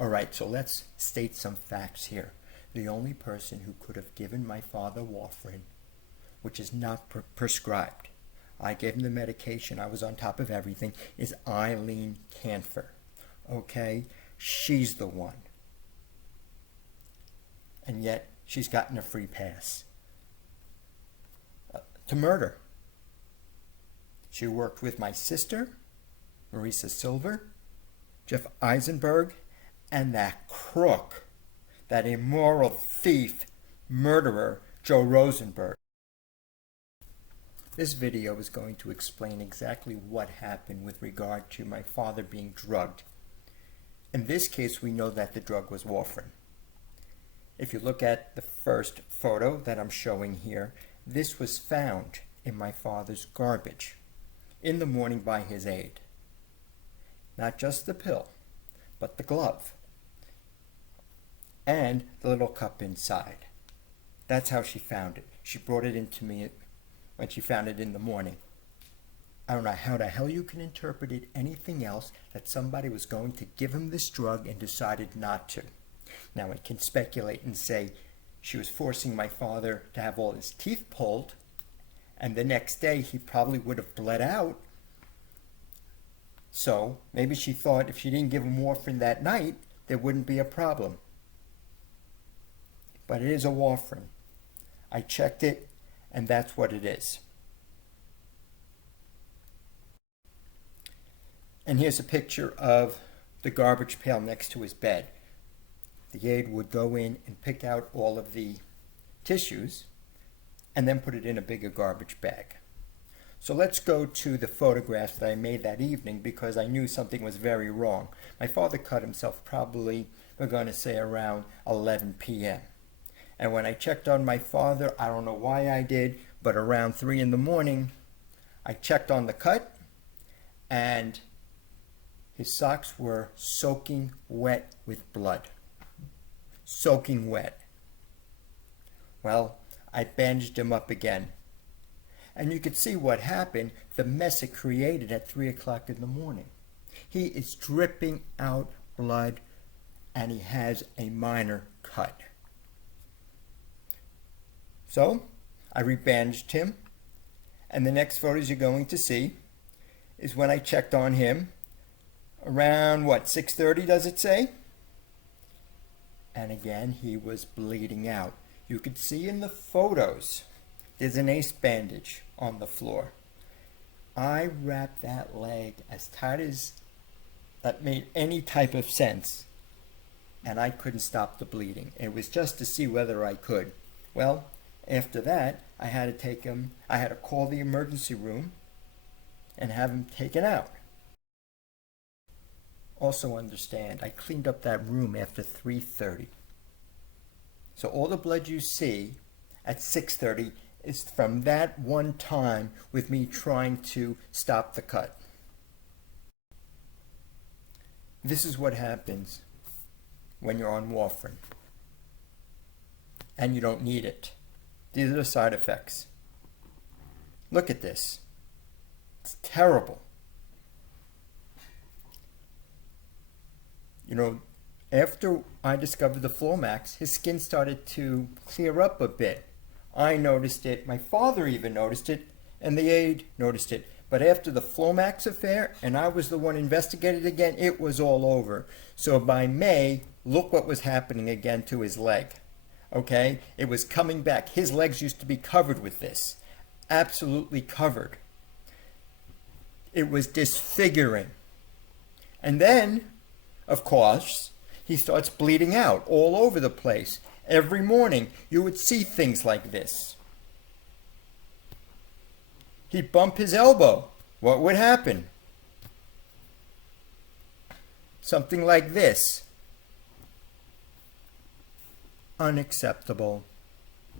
All right, so let's state some facts here. The only person who could have given my father warfarin, which is not prescribed, I gave him the medication, I was on top of everything, is Eileen Kanfer. Okay? She's the one. And yet, she's gotten a free pass to murder. She worked with my sister, Marisa Silver, Jeff Eisenberg, and that crook, that immoral thief, murderer, Joe Rosenberg. This video is going to explain exactly what happened with regard to my father being drugged. In this case, we know that the drug was warfarin. If you look at the first photo that I'm showing here, this was found in my father's garbage in the morning by his aide. Not just the pill, but the glove and the little cup inside. That's how she found it. She brought it into me when she found it in the morning. I don't know how the hell you can interpret it anything else that somebody was going to give him this drug and decided not to. Now, I can speculate and say she was forcing my father to have all his teeth pulled, and the next day he probably would have bled out. So maybe she thought if she didn't give him warfarin that night, there wouldn't be a problem. But it is a warfarin. I checked it, and that's what it is. And here's a picture of the garbage pail next to his bed. The aide would go in and pick out all of the tissues and then put it in a bigger garbage bag. So let's go to the photographs that I made that evening because I knew something was very wrong. My father cut himself probably, we're going to say around 11 p.m. And when I checked on my father, I don't know why I did, but around 3 in the morning, I checked on the cut and his socks were soaking wet with blood. Soaking wet. Well, I bandaged him up again. And you could see what happened, the mess it created at 3 o'clock in the morning. He is dripping out blood and he has a minor cut. So, I rebandaged him. And the next photos you're going to see is when I checked on him around, 6:30 does it say? And again, he was bleeding out. You could see in the photos, there's an ace bandage on the floor. I wrapped that leg as tight as that made any type of sense, and I couldn't stop the bleeding. It was just to see whether I could. Well, after that, I had to call the emergency room and have him taken out. Also understand, I cleaned up that room after 3:30. So all the blood you see at 6:30 is from that one time with me trying to stop the cut. This is what happens when you're on warfarin. And you don't need it. These are the side effects. Look at this. It's terrible. You know, after I discovered the Flomax, his skin started to clear up a bit. I noticed it, my father even noticed it, and the aide noticed it. But after the Flomax affair, and I was the one investigated again, it was all over. So by May, look what was happening again to his leg. Okay? It was coming back. His legs used to be covered with this. Absolutely covered. It was disfiguring. And then, of course, he starts bleeding out all over the place. Every morning, you would see things like this. He'd bump his elbow. What would happen? Something like this. Unacceptable.